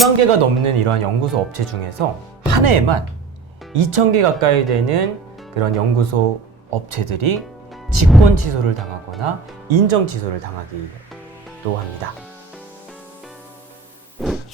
2만 개가 넘는 이러한 연구소 업체 중에서 한 해에만 2천 개 가까이 되는 그런 연구소 업체들이 직권 취소를 당하거나 인정 취소를 당하기도 합니다.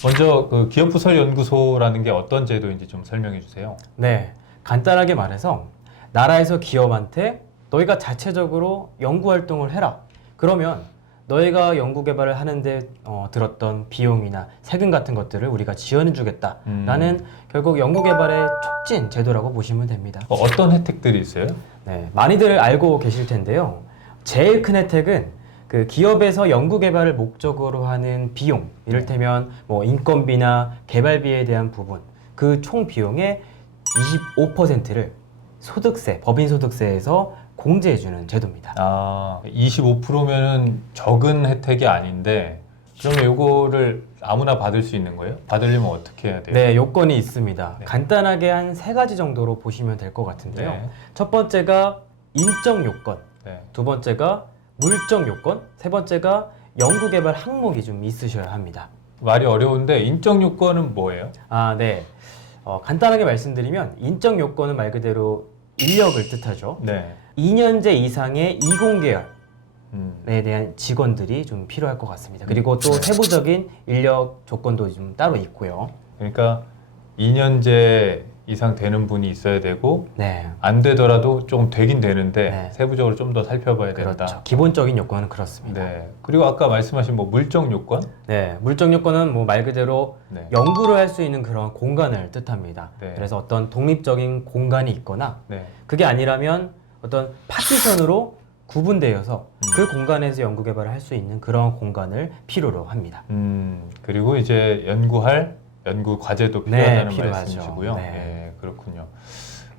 먼저 그 기업부설연구소라는 게 어떤 제도인지 좀 설명해 주세요. 네, 간단하게 말해서 나라에서 기업한테 너희가 자체적으로 연구활동을 해라. 그러면 너희가 연구개발을 하는데 들었던 비용이나 세금 같은 것들을 우리가 지원해 주겠다라는 결국 연구개발의 촉진 제도라고 보시면 됩니다. 어떤 혜택들이 있어요? 네, 많이들 알고 계실 텐데요. 제일 큰 혜택은 그 기업에서 연구개발을 목적으로 하는 비용, 이를테면 뭐 인건비나 개발비에 대한 부분, 그 총 비용의 25%를 소득세, 법인소득세에서 공제해주는 제도입니다. 아, 25%면은 적은 혜택이 아닌데, 그러면 이거를 아무나 받을 수 있는 거예요? 받으려면 어떻게 해야 돼요? 네, 요건이 있습니다. 네. 간단하게 한 세 가지 정도로 보시면 될 것 같은데요. 네. 첫 번째가 인적 요건, 네. 두 번째가 물적 요건, 세 번째가 연구개발 항목이 좀 있으셔야 합니다. 말이 어려운데 인적 요건은 뭐예요? 아, 네. 간단하게 말씀드리면 인적 요건은 말 그대로 인력을 뜻하죠. 네. 2년제 이상의 이공계열에 음. 대한 직원들이 좀 필요할 것 같습니다. 그리고 또 세부적인 인력 조건도 좀 따로 있고요. 그러니까 2년제 이상 되는 분이 있어야 되고, 네, 안 되더라도 좀 되긴 되는데 네. 세부적으로 좀 더 살펴봐야 된다. 그렇죠. 기본적인 요건은 그렇습니다. 네. 그리고 아까 말씀하신 뭐 물적 요건? 네, 물적 요건은 뭐 말 그대로 네. 연구를 할 수 있는 그런 공간을 뜻합니다. 네. 그래서 어떤 독립적인 공간이 있거나 네. 그게 아니라면 어떤 파티션으로 구분되어서 그 공간에서 연구 개발을 할 수 있는 그런 공간을 필요로 합니다. 그리고 이제 연구할 연구 과제도 네, 필요하다는 필요하죠. 말씀이시고요. 네. 네, 그렇군요.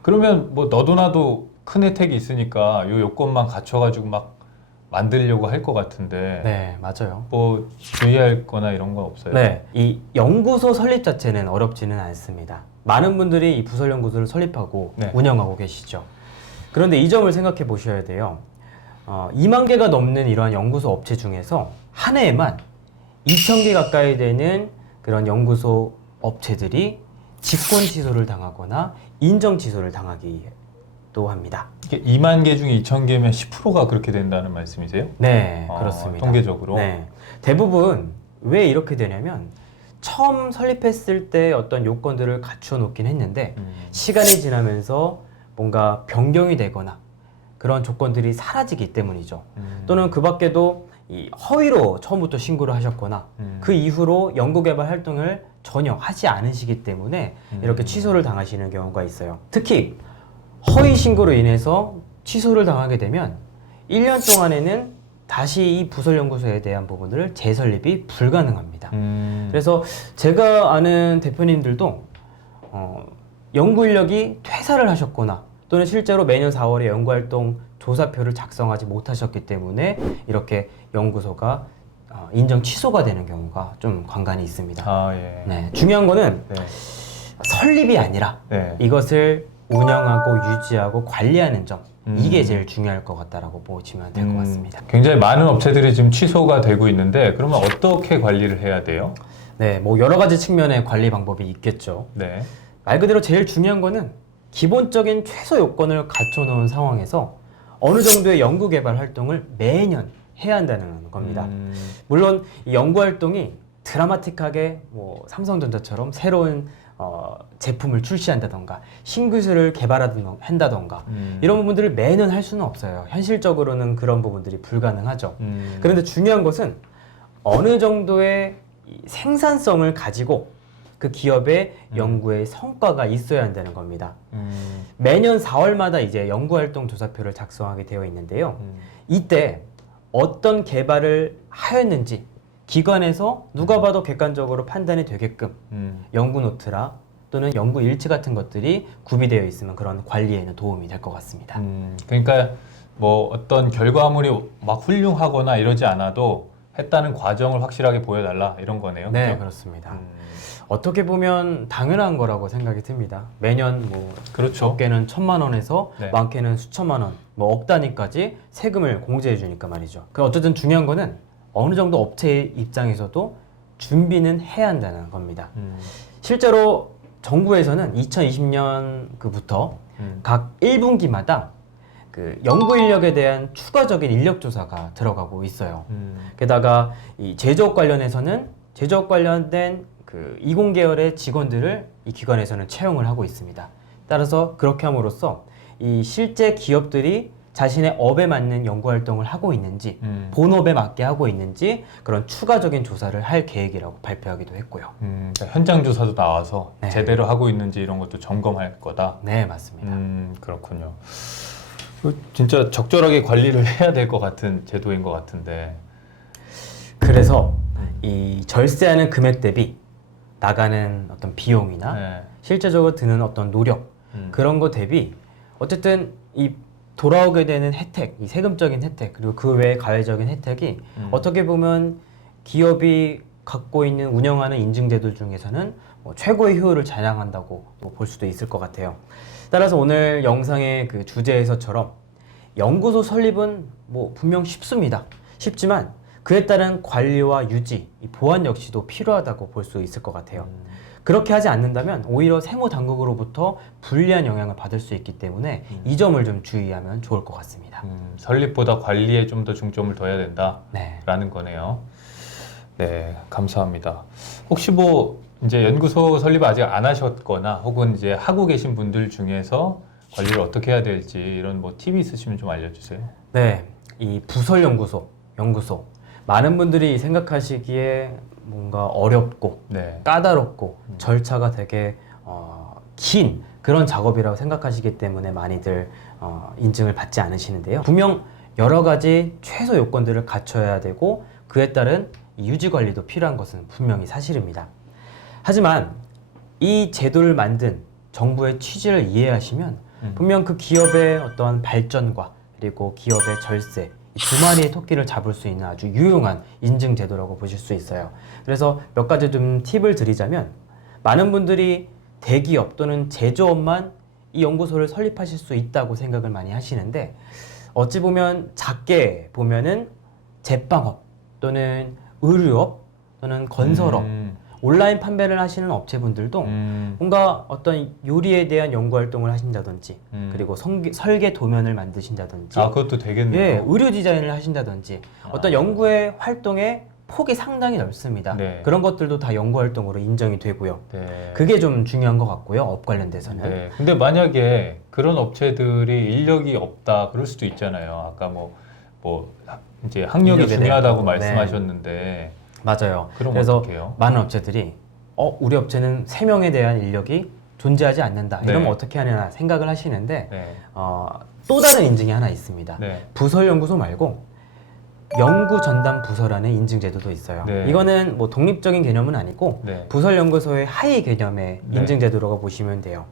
그러면 뭐 너도 나도 큰 혜택이 있으니까 이 요건만 갖춰가지고 막 만들려고 할 것 같은데 네, 맞아요. 뭐 주의할 거나 이런 건 없어요? 네, 이 연구소 설립 자체는 어렵지는 않습니다. 많은 분들이 이 부설 연구소를 설립하고 네. 운영하고 계시죠. 그런데 이 점을 생각해 보셔야 돼요. 2만 개가 넘는 이러한 연구소 업체 중에서 한 해에만 2천 개 가까이 되는 그런 연구소 업체들이 직권 취소를 당하거나 인정 취소를 당하기도 합니다. 이게 2만 개 중에 2천 개면 10%가 그렇게 된다는 말씀이세요? 네, 그렇습니다. 통계적으로? 네. 대부분 왜 이렇게 되냐면 처음 설립했을 때 어떤 요건들을 갖추어 놓긴 했는데 시간이 지나면서 뭔가 변경이 되거나 그런 조건들이 사라지기 때문이죠. 또는 그 밖에도 이 허위로 처음부터 신고를 하셨거나 그 이후로 연구개발 활동을 전혀 하지 않으시기 때문에 이렇게 취소를 당하시는 경우가 있어요. 특히 허위 신고로 인해서 취소를 당하게 되면 1년 동안에는 다시 이 부설연구소에 대한 부분을 재설립이 불가능합니다. 그래서 제가 아는 대표님들도 연구 인력이 퇴사를 하셨거나 또는 실제로 매년 4월에 연구활동 조사표를 작성하지 못하셨기 때문에 이렇게 연구소가 인정 취소가 되는 경우가 좀 간간히 있습니다. 아, 예. 네, 중요한 거는 네. 설립이 아니라 네. 이것을 운영하고 유지하고 관리하는 점, 이게 제일 중요할 것 같다라고 보시면 될 것 같습니다. 굉장히 많은 업체들이 지금 취소가 되고 있는데 그러면 어떻게 관리를 해야 돼요? 네, 뭐 여러 가지 측면의 관리 방법이 있겠죠. 네. 말 그대로 제일 중요한 거는 기본적인 최소 요건을 갖춰 놓은 상황에서 어느 정도의 연구 개발 활동을 매년 해야 한다는 겁니다. 물론 이 연구 활동이 드라마틱하게 뭐 삼성전자처럼 새로운 제품을 출시한다던가 신기술을 개발한다던가 이런 부분들을 매년 할 수는 없어요. 현실적으로는 그런 부분들이 불가능하죠. 그런데 중요한 것은 어느 정도의 이 생산성을 가지고 그 기업의 연구의 성과가 있어야 한다는 겁니다. 매년 4월마다 이제 연구활동 조사표를 작성하게 되어 있는데요. 이때 어떤 개발을 하였는지 기관에서 누가 봐도 객관적으로 판단이 되게끔 연구 노트라 또는 연구 일지 같은 것들이 구비되어 있으면 그런 관리에는 도움이 될 것 같습니다. 그러니까 뭐 어떤 결과물이 막 훌륭하거나 이러지 않아도 했다는 과정을 확실하게 보여달라 이런 거네요. 네, 그죠? 그렇습니다. 어떻게 보면 당연한 거라고 생각이 듭니다. 매년 뭐 그렇죠. 적게는 1,000만 원에서 네. 많게는 수천만 원, 뭐 억 단위까지 세금을 공제해 주니까 말이죠. 그 어쨌든 중요한 거는 어느 정도 업체 입장에서도 준비는 해야 한다는 겁니다. 실제로 정부에서는 2020년부터 각 1분기마다 그 연구 인력에 대한 추가적인 인력 조사가 들어가고 있어요. 게다가 이 제조업 관련해서는 제조업 관련된 그 이공계열의 직원들을 이 기관에서는 채용을 하고 있습니다. 따라서 그렇게 함으로써 이 실제 기업들이 자신의 업에 맞는 연구 활동을 하고 있는지, 본업에 맞게 하고 있는지 그런 추가적인 조사를 할 계획이라고 발표하기도 했고요. 그러니까 현장 조사도 나와서 네. 제대로 하고 있는지 이런 것도 점검할 거다. 네, 맞습니다. 그렇군요. 진짜 적절하게 관리를 해야 될 것 같은 제도인 것 같은데. 그래서 이 절세하는 금액 대비 나가는 어떤 비용이나 네. 실제적으로 드는 어떤 노력 그런 거 대비 어쨌든 이 돌아오게 되는 혜택, 이 세금적인 혜택 그리고 그 외의 가외적인 혜택이 어떻게 보면 기업이 갖고 있는 운영하는 인증제도 중에서는 뭐 최고의 효율을 자랑한다고 또 볼 수도 있을 것 같아요. 따라서 오늘 영상의 그 주제에서처럼 연구소 설립은 뭐 분명 쉽습니다. 쉽지만 그에 따른 관리와 유지, 이 보안 역시도 필요하다고 볼 수 있을 것 같아요. 그렇게 하지 않는다면 오히려 세무당국으로부터 불리한 영향을 받을 수 있기 때문에 이 점을 좀 주의하면 좋을 것 같습니다. 설립보다 관리에 좀 더 중점을 둬야 된다라는 네. 거네요. 네, 감사합니다. 혹시 뭐 이제 연구소 설립 아직 안 하셨거나 혹은 이제 하고 계신 분들 중에서 관리를 어떻게 해야 될지 이런 뭐 팁이 있으시면 좀 알려주세요. 네, 이 부설연구소, 연구소 많은 분들이 생각하시기에 뭔가 어렵고 네. 까다롭고 절차가 되게 긴 그런 작업이라고 생각하시기 때문에 많이들 인증을 받지 않으시는데요. 분명 여러 가지 최소 요건들을 갖춰야 되고 그에 따른 유지 관리도 필요한 것은 분명히 사실입니다. 하지만 이 제도를 만든 정부의 취지를 이해하시면 분명 그 기업의 어떤 발전과 그리고 기업의 절세 두 마리의 토끼를 잡을 수 있는 아주 유용한 인증 제도라고 보실 수 있어요. 그래서 몇 가지 좀 팁을 드리자면 많은 분들이 대기업 또는 제조업만 이 연구소를 설립하실 수 있다고 생각을 많이 하시는데 어찌 보면 작게 보면은 제빵업 또는 의류업 또는 건설업 온라인 판매를 하시는 업체분들도 뭔가 어떤 요리에 대한 연구 활동을 하신다든지 그리고 설계 도면을 만드신다든지 아, 그것도 되겠네요. 예, 의류 디자인을 하신다든지 어떤 연구의 활동의 폭이 상당히 넓습니다. 네. 그런 것들도 다 연구 활동으로 인정이 되고요. 네. 그게 좀 중요한 것 같고요. 업 관련돼서는. 네. 근데 만약에 그런 업체들이 인력이 없다 그럴 수도 있잖아요. 아까 뭐 이제 학력이 인력에 중요하다고 대한 말씀하셨는데 맞아요. 그럼 그래서 어떡해요? 많은 업체들이 우리 업체는 3명에 대한 인력이 존재하지 않는다. 이러면 네. 어떻게 하냐 생각을 하시는데 네. 또 다른 인증이 하나 있습니다. 네. 부설연구소 말고 연구전담 부서라는 인증제도도 있어요. 네. 이거는 뭐 독립적인 개념은 아니고 네. 부설연구소의 하위 개념의 네. 인증제도라고 보시면 돼요.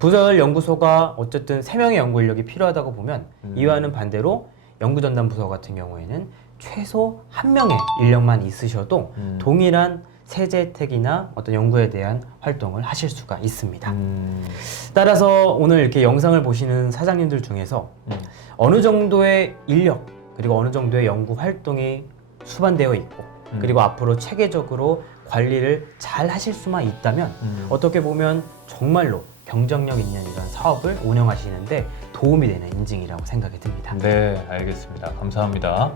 부설연구소가 어쨌든 3명의 연구 인력이 필요하다고 보면 이와는 반대로 연구전담 부서 같은 경우에는 최소 1명의 인력만 있으셔도 동일한 세제 혜택이나 어떤 연구에 대한 활동을 하실 수가 있습니다. 따라서 오늘 이렇게 영상을 보시는 사장님들 중에서 어느 정도의 인력 그리고 어느 정도의 연구 활동이 수반되어 있고 그리고 앞으로 체계적으로 관리를 잘 하실 수만 있다면 어떻게 보면 정말로 경쟁력 있는 이런 사업을 운영하시는데 도움이 되는 인증이라고 생각이 듭니다. 네, 알겠습니다. 감사합니다.